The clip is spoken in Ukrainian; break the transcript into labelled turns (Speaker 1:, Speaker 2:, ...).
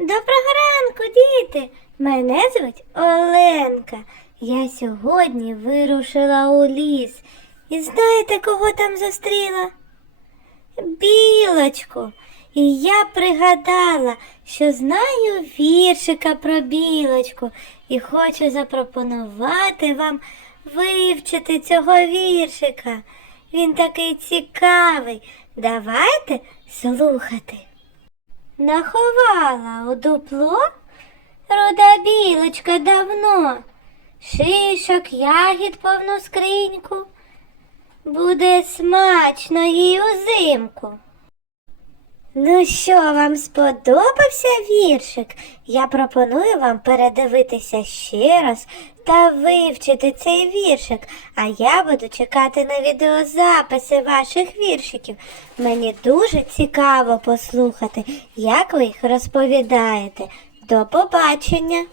Speaker 1: Доброго ранку, діти! Мене звуть Оленка. Я сьогодні вирушила у ліс. І знаєте, кого там зустріла? Білочку. І я пригадала, що знаю віршика про білочку і хочу запропонувати вам вивчити цього віршика. Він такий цікавий. Давайте слухати. Наховала у дупло руда білочка давно, шишок ягід повну скриньку. Буде смачно їй узимку. Ну що, вам сподобався віршик? Я пропоную вам передивитися ще раз та вивчити цей віршик, а я буду чекати на відеозаписи ваших віршиків. Мені дуже цікаво послухати, як ви їх розповідаєте. До побачення!